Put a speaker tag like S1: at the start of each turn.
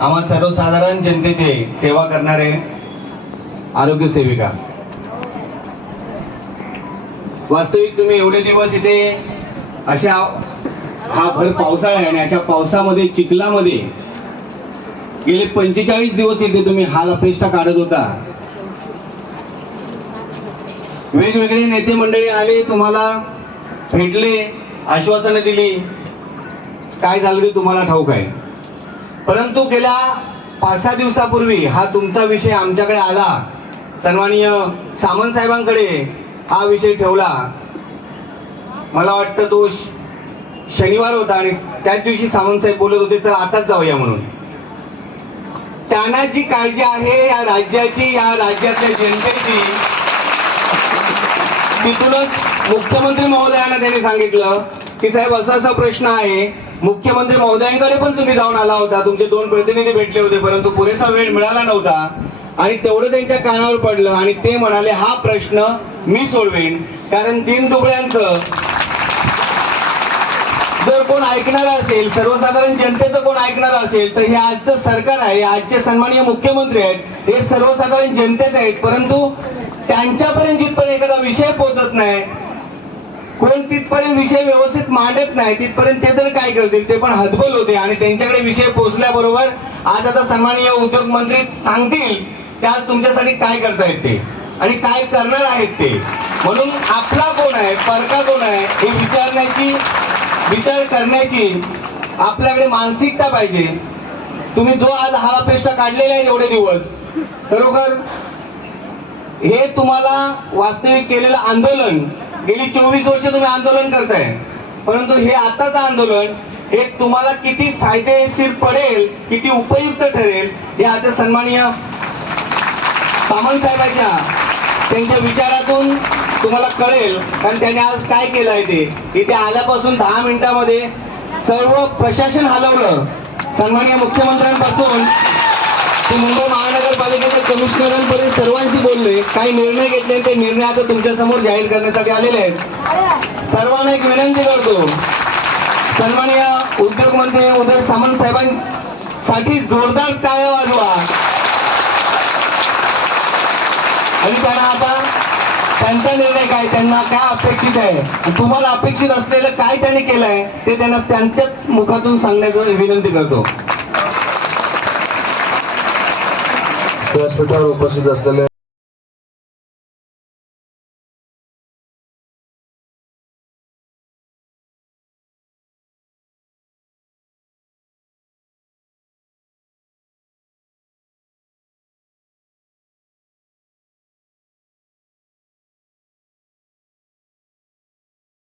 S1: आम्हा सर्वसाधारण जनतेचे सेवा करणारे आरोग्य सेविका. वास्तविक तुम्ही एवढे दिवस इथे अशा हा भर पावसाळा आहे आणि अशा पावसामध्ये चिखलामध्ये गेले पंचेचाळीस दिवस इथे तुम्ही हाल अपेष्टा काढत होता. वेगवेगळे नेते मंडळी आले तुम्हाला भेटले आश्वासनं दिली. काय झालं ते तुम्हाला ठाऊक आहे. परंतु गेल्या पाच सहा दिवसापूर्वी हा तुमचा विषय आमच्याकडे आला. सन्माननीय सामंत साहेबांकडे हा विषय ठेवला. मला वाटतं तो शनिवार होता आणि त्याच दिवशी सामंत साहेब बोलत होते चला आताच जाऊया म्हणून. त्यांना जी काळजी आहे या राज्याची या राज्यातल्या जनतेची तिथूनच मुख्यमंत्री महोदयांना त्यांनी सांगितलं की साहेब असा असा प्रश्न आहे. मुख्यमंत्री महोदयांकडे पण तुम्ही जाऊन आला होता. तुमचे दोन प्रतिनिधी भेटले होते परंतु पुरेसा वेळ मिळाला नव्हता. आणि तेवढं त्यांच्या कानावर पडलं आणि ते म्हणाले हा प्रश्न मी सोडवेन. कारण तीन दुबळ्यांचं जर कोण ऐकणार असेल सर्वसाधारण जनतेचं कोण ऐकणार असेल तर हे आजचं सरकार आहे आजचे सन्माननीय मुख्यमंत्री आहेत हे सर्वसाधारण जनतेच आहेत परंतु त्यांच्यापर्यंत जिथपर्यंत एखादा विषय पोहोचत नाही कोण तिथपर्यंत विषय व्यवस्थित मांडत नाही तिथपर्यंत ते तर काय करतील? ते पण हतबल होते आणि त्यांच्याकडे विषय पोहोचल्याबरोबर आज आता सन्माननीय उद्योग मंत्री सांगतील की आज तुमच्यासाठी काय करतायत ते आणि काय करणार आहेत ते. म्हणून आपला कोण आहे परका कोण आहे हे विचारण्याची विचार करण्याची आपल्याकडे मानसिकता पाहिजे. तुम्ही जो आज हा पेष्टा काढलेला आहे एवढे दिवस खरोखर हे तुम्हाला वास्तविक केलेलं आंदोलन गेली चोवीस वर्ष तुम्ही आंदोलन करताय. परंतु हे आताचं आंदोलन हे तुम्हाला किती फायदेशीर पडेल किती उपयुक्त ठरेल हे आता सन्माननीय सामंत साहेबांच्या त्यांच्या विचारातून तुम्हाला कळेल. कारण त्यांनी आज काय केलं आहे ते? इथे आल्यापासून दहा मिनिटामध्ये सर्व प्रशासन हलवलं. सन्माननीय मुख्यमंत्र्यांपासून ते मुंबई महानगरपालिकेच्या कमिशनरांपर्यंत सर्व बोलले काही निर्णय घेतले ते निर्णय आता तुमच्यासमोर जाहीर करण्यासाठी आलेले आहेत. सर्वांना एक विनंती करतो. सन्माननीय उद्योग मंत्री उदय सामंत साहेबांसाठी जोरदार टाळ्या वाजवा. आणि त्यांना आता त्यांचा निर्णय काय त्यांना काय अपेक्षित आहे? तुम्हाला अपेक्षित असलेलं काय त्यांनी केलंय ते त्यांना त्यांच्याच मुखातून सांगण्याचं विनंती करतो.
S2: व्यासपीठावर उपस्थित असलेले